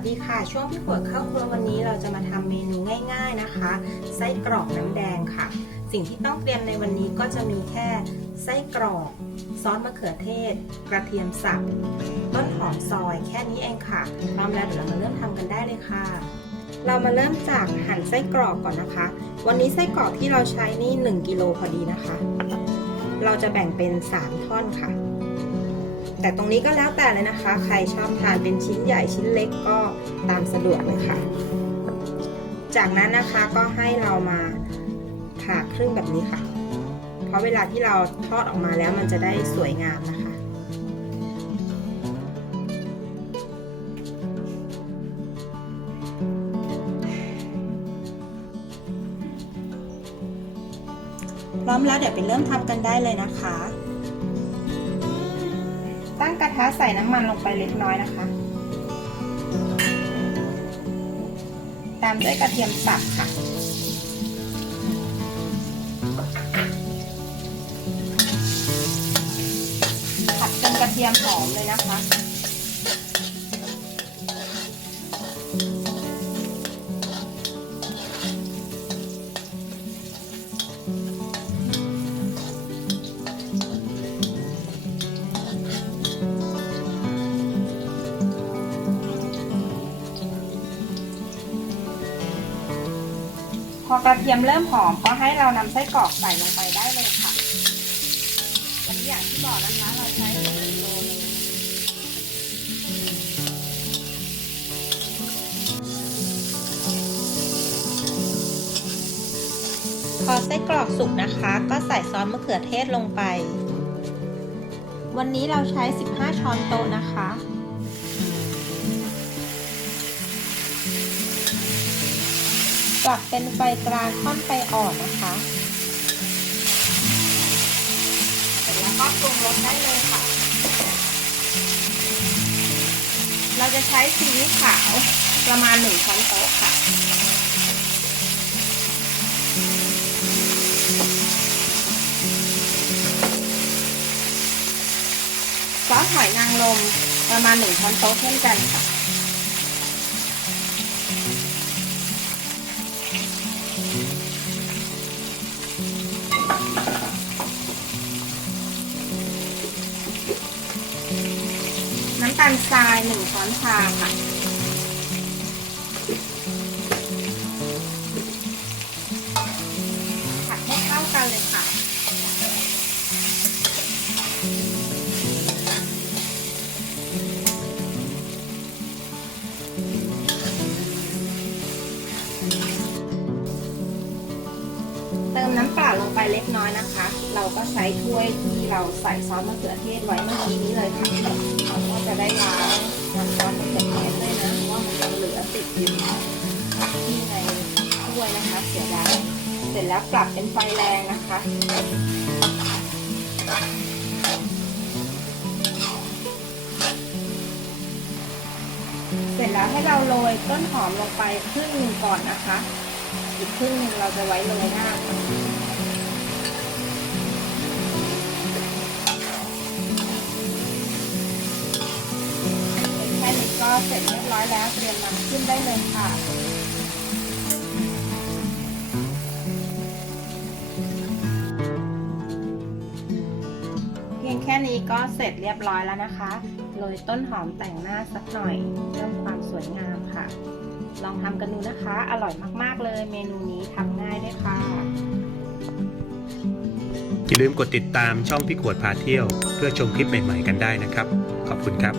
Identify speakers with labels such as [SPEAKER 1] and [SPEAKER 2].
[SPEAKER 1] สวัสดีค่ะ ช่วงพี่ขวดเข้าครัววันนี้เราจะมาทำเมนูง่ายๆนะคะ ไส้กรอกน้ำแดงค่ะ สิ่งที่ต้องเตรียมในวันนี้ก็จะมีแค่ไส้กรอกซอสมะเขือเทศ กระเทียมสับต้นหอมซอยแค่นี้เองค่ะพร้อมแล้วเดี๋ยวเรามาเริ่มทำกันได้เลยค่ะ เรามาเริ่มจากหั่นไส้กรอกก่อนนะคะ วันนี้ไส้กรอกที่เราใช้นี่1กิโลพอดีนะคะ เราจะแบ่งเป็น 3 ท่อนค่ะ แต่ตรงนี้ก็แล้วแต่เลยนะคะ ใครชอบทานเป็นชิ้นใหญ่ชิ้นเล็กก็ตามสะดวกเลยค่ะ จากนั้นนะคะก็ให้เรามาผ่าครึ่งแบบนี้ค่ะ เพราะเวลาที่เราทอดออกมาแล้วมันจะได้สวยงามนะคะพร้อมแล้วเดี๋ยวไปเริ่มทำกันได้เลยนะคะ ตั้งกระทะใส่น้ำมันลงไปเล็กน้อยนะคะ ตามด้วยกระเทียมสับค่ะ ผัดจนกระเทียมหอมเลยนะคะ พอกระเทียมเริ่มหอมก็ให้เรานำไส้กรอกใส่ลงไปได้เลยค่ะวันนี้อย่างที่บอกนะคะ เราใช้หนึ่งโลพอไส้กรอกสุกนะคะ ก็ใส่ซอสมะเขือเทศลงไป วันนี้เราใช้ 15 ช้อนโต๊ะนะคะ ปรับเป็นไฟกลางค่อนไปอ่อนนะคะเสร็จแล้วก็ปรุงรสได้เลยค่ะ เราจะใช้ซีอิ๊วขาวประมาณหนึ่งช้อนโต๊ะค่ะซอสหอยนางรมประมาณหนึ่งช้อนโต๊ะเช่นกันค่ะาลทรายหนึ่งช้อนชาค่ะผัดให้เข้ากันเลยค่ะ เติมน้ำเปล่าลงไปเล็กน้อยนะคะ เราก็ใช้ถ้วยที่เราใส่ซอสมะเขือเทศไว้เมื่อกี้นี้เลยค่ะ จะได้ล้างน้ำซอสมะเขือเทศด้วยนะว่ามันยังเหลือติดอยู่ที่ในถ้วยนะคะ เสียดายเสร็จแล้วปรับเป็นไฟแรงนะคะเสร็จแล้วให้เราโรยต้นหอมลงไปครึ่งหนึ่งก่อนนะคะ อีกครึ่งหนึ่งเราจะไว้โรยหน้าค่ะ เสร็จเรียบร้อยแล้วเตรียมนำขึ้นได้เลยค่ะเพียงแค่นี้ก็เสร็จเรียบร้อยแล้วนะคะโรยต้นหอมแต่งหน้าสักหน่อยเพิ่มความสวยงามค่ะ ลองทำกันดูนะคะ อร่อยมากๆเลย เมนูนี้ทำง่ายด้วยค่ะ
[SPEAKER 2] อย่าลืมกดติดตามช่องพี่ขวดพาเที่ยว เพื่อชมคลิปใหม่ ๆ กันได้นะครับ ขอบคุณครับ